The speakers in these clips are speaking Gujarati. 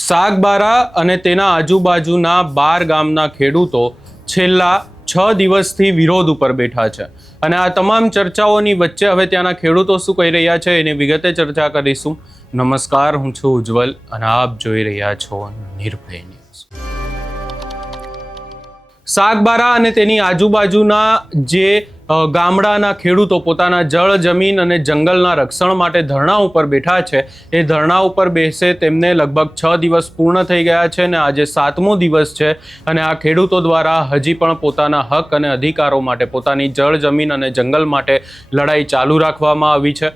સાગબારા અને તેના આજુબાજુના 12 ગામના ખેડૂતો છેલ્લા 6 દિવસથી વિરોધ ઉપર બેઠા છે અને આ તમામ ચર્ચાઓની વચ્ચે હવે ત્યાંના ખેડૂતો શું કહી રહ્યા છે એની વિગતે ચર્ચા કરીશું. નમસ્કાર, હું છું ઉજ્જવલ અને આપ જોઈ રહ્યા છો નિર્ભય ન્યૂઝ. સાગબારા અને તેની આજુબાજુના જે ગામડાના ખેડૂતો પોતાના જળ, જમીન અને જંગલના રક્ષણ માટે ધરણા ઉપર બેઠા છે. એ ધરણા ઉપર બેસે તેમને લગભગ 6 દિવસ પૂર્ણ થઈ ગયા છે અને આજે 7મો દિવસ છે અને આ ખેડૂતો દ્વારા હજી પણ પોતાના હક અને અધિકારો માટે, પોતાની જળ, જમીન અને જંગલ માટે લડાઈ ચાલુ રાખવામાં આવી છે.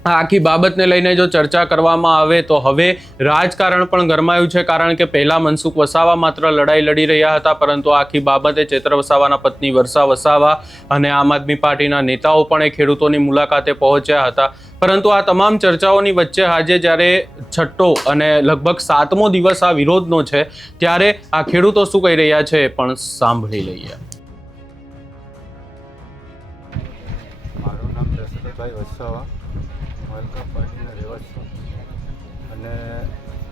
આ આખી બાબતને લઈને જો ચર્ચા કરવામાં આવે તો હવે રાજકારણ પણ ગરમાયું છે, કારણ કે પહેલાં મનસુખ વસાવા માત્ર લડાઈ લડી રહ્યા હતા, પરંતુ આખી બાબતે ચેતર વસાવાના પત્ની વર્ષા વસાવા અને આમ આદમી પાર્ટીના નેતાઓ પણ એ ખેડૂતોની મુલાકાતે પહોંચ્યા હતા. પરંતુ આ તમામ ચર્ચાઓની વચ્ચે આજે જ્યારે છઠ્ઠો અને લગભગ 7મો દિવસ આ વિરોધનો છે, ત્યારે આ ખેડૂતો શું કહી રહ્યા છે એ પણ સાંભળી લઈએ. મારું નામ દશરથભાઈ વસાવા, માલકા પાર્ટીના રહેવાસી અને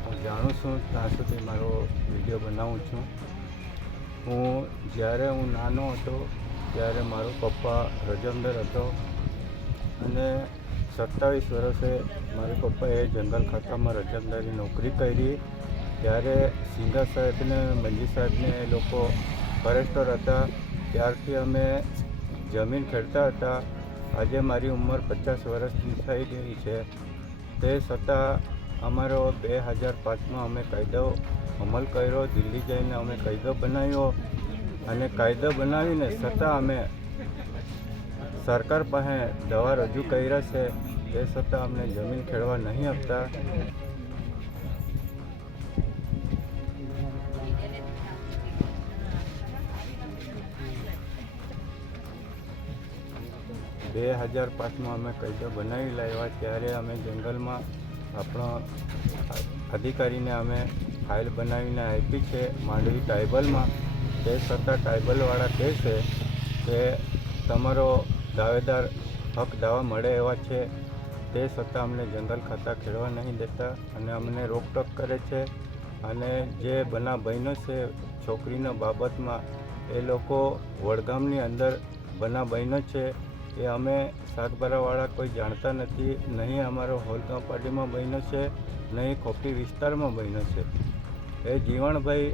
હું જાણું છું ત્યાં સુધી મારો વિડીયો બનાવું છું. જ્યારે હું નાનો હતો ત્યારે મારો પપ્પા રજમદાર હતો અને 27 વર્ષે મારા પપ્પાએ જંગલ ખાતામાં રજમદારી નોકરી કરી. ત્યારે સિંગા સાહેબને, મંજી સાહેબને એ લોકો ફોરેસ્ટર હતા. ત્યારથી અમે જમીન ખેડતા હતા. આજે મારી ઉંમર 50 વર્ષની થઈ ગઈ છે. તે છતાં અમારો 2005માં અમે કાયદો અમલ કર્યો. દિલ્હી જઈને અમે કાયદો બનાવ્યો અને કાયદો બનાવીને છતાં અમે સરકાર પાસે દવા રજૂ કર્યા છે. તે છતાં અમને જમીન ખેડવા નહીં આપતા. બે 2005માં અમે કાયદો બનાવી લાવ્યા. ત્યારે અમે જંગલમાં આપણો અધિકારીને અમે ફાઇલ બનાવીને આપી છે માંડવી ટ્રાઇબલમાં. તે છતાં ટ્રાઇબલવાળા કહે છે કે તમારો દાવેદાર હક દાવા મળે એવા છે. તે છતાં અમને જંગલ ખાતા ખેડવા નહીં દેતા અને અમને રોકટોક કરે છે. અને જે બનાવ બન્યો છે છોકરીના બાબતમાં, એ લોકો વડગામની અંદર બનાવ બન્યો છે. એ અમે સાગબારાવાળા કોઈ જાણતા નથી. નહીં અમારો હોલગામ પાર્ટીમાં બન્યો છે, નહીં ખોપી વિસ્તારમાં બન્યો છે. એ જીવણભાઈ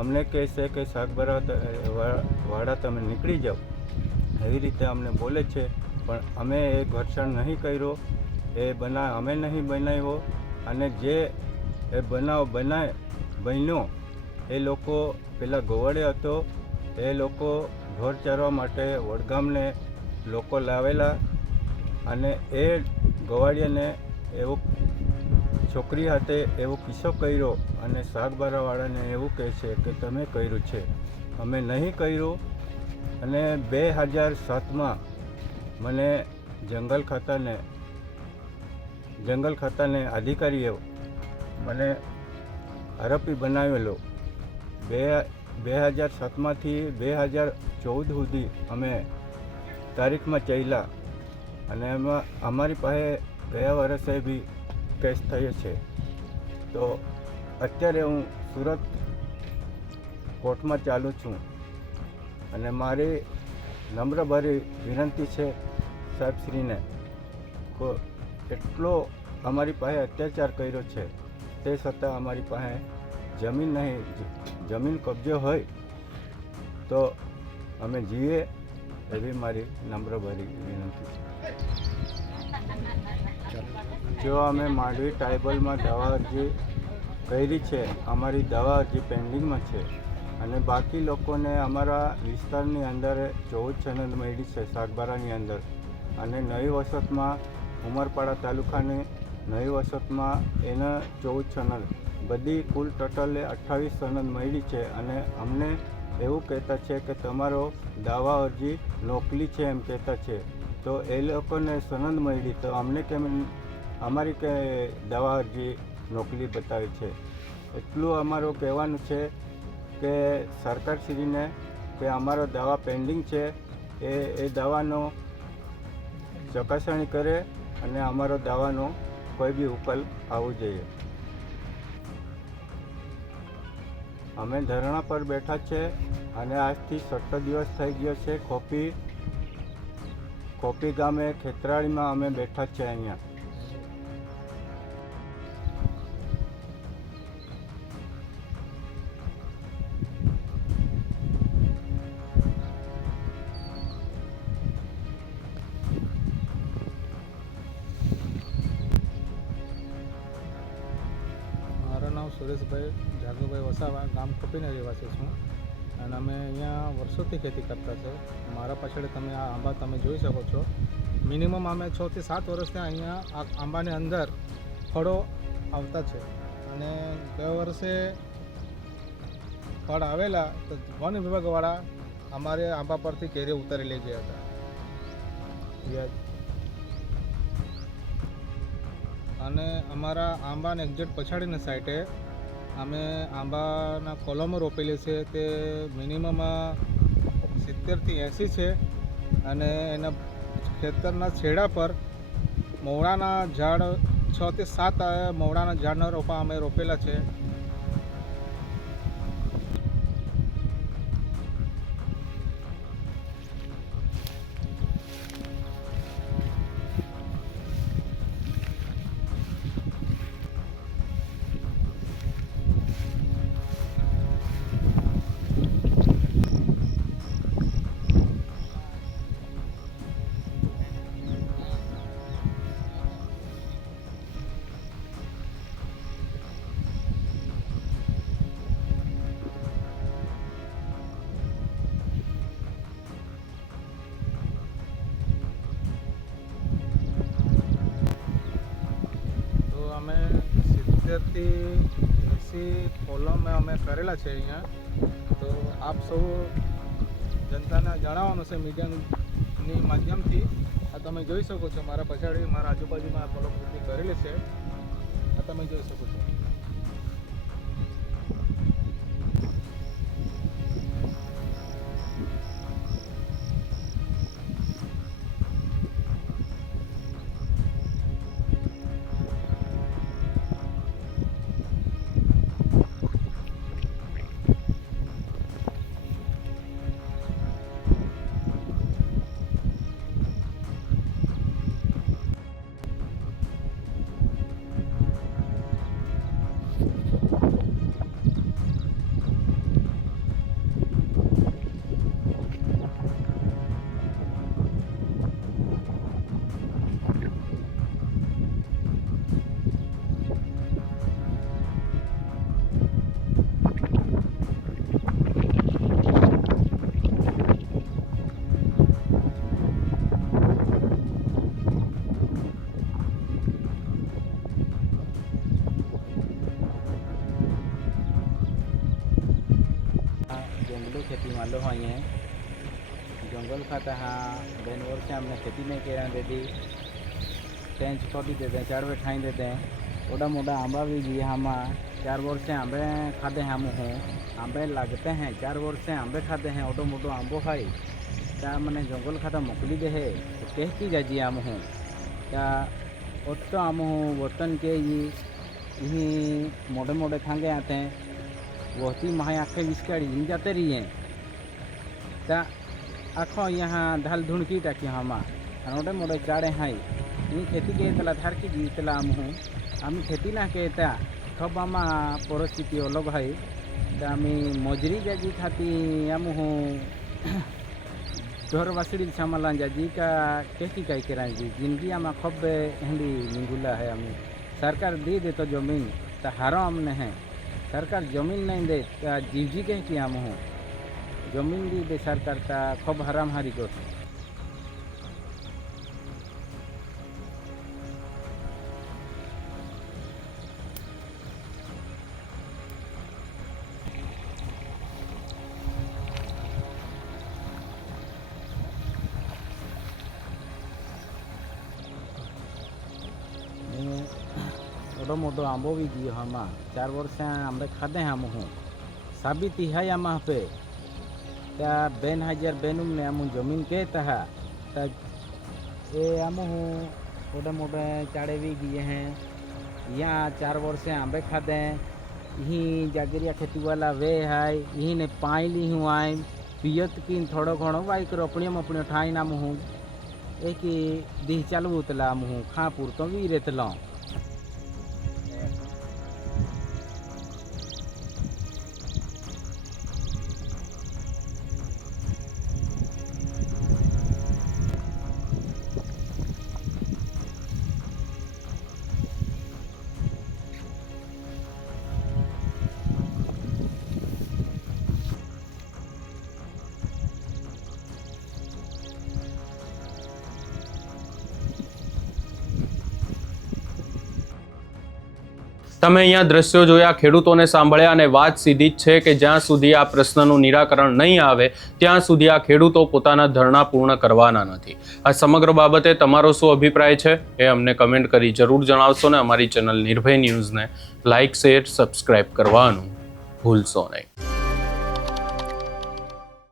અમને કહે છે કે સાગબારા વાળા તમે નીકળી જાઓ, એવી રીતે અમને બોલે છે. પણ અમે એ ઘર્ષણ નહીં કર્યો, એ બનાવ અમે નહીં બનાવ્યો. અને જે એ બનાવ બન્યો એ લોકો પેલા ગોવાડે હતો, એ લોકો ઢોર ચરવા માટે વડગામને લોકો લાવેલા અને એ ગવાડિયાને એવો છોકરી હાથે એવો કિસ્સો કર્યો અને સાગબારાવાળાને એવું કહે છે કે તમે કર્યું છે, અમે નહીં કર્યું. અને 2007માં મને જંગલ ખાતાને અધિકારીએ મને આરોપી બનાવેલો. 2007માંથી 2014 સુધી અમે તારીખમાં ચાલ્યા અને એમાં અમારી પાસે ગયા વર્ષે બી કેસ થયો છે. તો અત્યારે હું સુરત કોર્ટમાં ચાલું છું અને મારી નમ્રભરી વિનંતી છે સાહેબશ્રીને, એટલો અમારી પાસે અત્યાચાર કર્યો છે. તે છતાં અમારી પાસે જમીન નહીં, જમીન કબજો હોય તો અમે જીવીએ એવી મારી નમ્રભરી વિનંતી છે. જો અમે માંડવી ટ્રાઇબલમાં દવા અરજી કરી છે, અમારી દવા અરજી પેન્ડિંગમાં છે અને બાકી લોકોને અમારા વિસ્તારની અંદર 14 સનદ મળી છે સાગબારાની અંદર. અને નવી વસતમાં ઉમરપાડા તાલુકાની નવી વસતમાં એના 14 સનદ, બધી કુલ ટોટલે 28 સનદ મળી છે. અને અમને એવું કહેતા છે કે તમારો દાવા અરજી નકલી છે એમ કહેતા છે. તો એ લોકોને સનદ મળી તો અમને કેમ અમારી કે દાવા અરજી નકલી બતાવી છે. એટલું અમારું કહેવાનું છે કે સરકારશ્રીને કે અમારો દાવા પેન્ડિંગ છે, એ દાવાનો ચકાસણી કરે અને અમારો દાવાનો કોઈ બી ઉકેલ આવવો જોઈએ. અમે ધરણા પર બેઠા છે અને આજથી 17 દિવસ થઈ ગયો છે. ખોપી ગામે ખેતરાળીમાં અમે બેઠા છે અહીંયા. મારું નામ સુરેશભાઈ જાગુભાઈ વસાવા, ગામ ખોપીના રહેવાસી છું અને અમે અહીંયા વર્ષોથી ખેતી કરતા છે. મારા પાછળ તમે આ આંબા તમે જોઈ શકો છો. મિનિમમ અમે 6 થી 7 વર્ષથી અહીંયા આ આંબાની અંદર ફળો આવતા છે અને ગયા વર્ષે ફળ આવેલા તો વન વિભાગવાળા અમારે આંબા પરથી કેરી ઉતારી લઈ ગયા હતા. અને અમારા આંબાને એક્ઝેક્ટ પછાડીને સાઈડે અમે આંબાના કોલમો રોપેલી છે. તે મિનિમમ 70 થી 80 છે અને એના ખેતરના છેડા પર મવડાના ઝાડ 6 થી 7 મવડાના ઝાડના રોપા અમે રોપેલા છે. અમે 70 થી 80 કોલમ અમે કરેલા છે અહીંયા. તો આપ સૌ જનતાને જણાવવાનું છે મીડિયાની માધ્યમથી. આ તમે જોઈ શકો છો મારા પછાડી મારા આજુબાજુમાં આ કોલમ પૂર્તિ કરેલી છે. આ તમે જોઈ શકો છો. जंगलों खेती मालो हाँ ये जंगल खाता हाँ बेन वर्ष हमने खेती नहीं करा देती टेंच छोटी देते हैं 4 बैठाई देते हैं ओडा मोटा आंबा भी जी हम 4 वर्ष से आंबे खाते हैं हम हूँ आंबे लगते हैं 4 वर्ष से आंबे खाते हैं ओटो मोटो आंबो खाई क्या मैंने जंगल खाता मोकली दे है तो कह की जाजी आम हूँ क्या ओटो आम हूँ बर्तन के यही मोटे मोटे खांगे आते हैं वही महा आखे विस्काड़ी इन जाते रही हैं ता आखो यहाँ ढाल धुणकी टाकी हमा मोटे मोटे चाड़े हाई इन खेती के तला धार की जी तला आम हूँ आमी खेती ना कहता खब आमा परिस्थिति अलग है ता आमी मजरी जाजी खाती आम हूँ घर वासड़ी सामाला जाजी का खेती कई करा जी जिंदगी आमा खब हिंदी निंगुला है आमी सरकार दे दे तो जमीन ता हारो आमने है सरकार जमीन नहीं दे जीव जी के कि आम हूँ जमीन दी दे सरकार ता खूब हराम हारी कर मोटो मोटो आंबो भी जी हम 4 वर्ष से आंबे खाते हैं हम हूँ साबित है आम पे त्या 2000 बेनुम ने आम जमीन कहता है ये आम हूँ मोटे मोटे चाड़े भी गए हैं यहाँ 4 वर्ष से आंबे खाते हैं ही जागरिया खेती वाला वे है यही ने पाई ली हूँ आए पियत की थोड़ो घणो वाई करो अपने ठाई नाम हूँ एक दी चालू उतला हूँ खापुर तो भी रेतला તમે અહીંયા દ્રશ્યો જોયા, ખેડૂતોને સાંભળ્યા અને વાત સીધી જ છે કે જ્યાં સુધી આ પ્રશ્નનું નિરાકરણ નહીં આવે ત્યાં સુધી આ ખેડૂતો પોતાના ધરણા પૂર્ણ કરવાના નથી. આ સમગ્ર બાબતે તમારો શું અભિપ્રાય છે એ અમને કમેન્ટ કરી જરૂર જણાવશો ને અમારી ચેનલ નિર્ભય ન્યૂઝને લાઇક, શેર, સબસ્ક્રાઇબ કરવાનું ભૂલશો નહીં.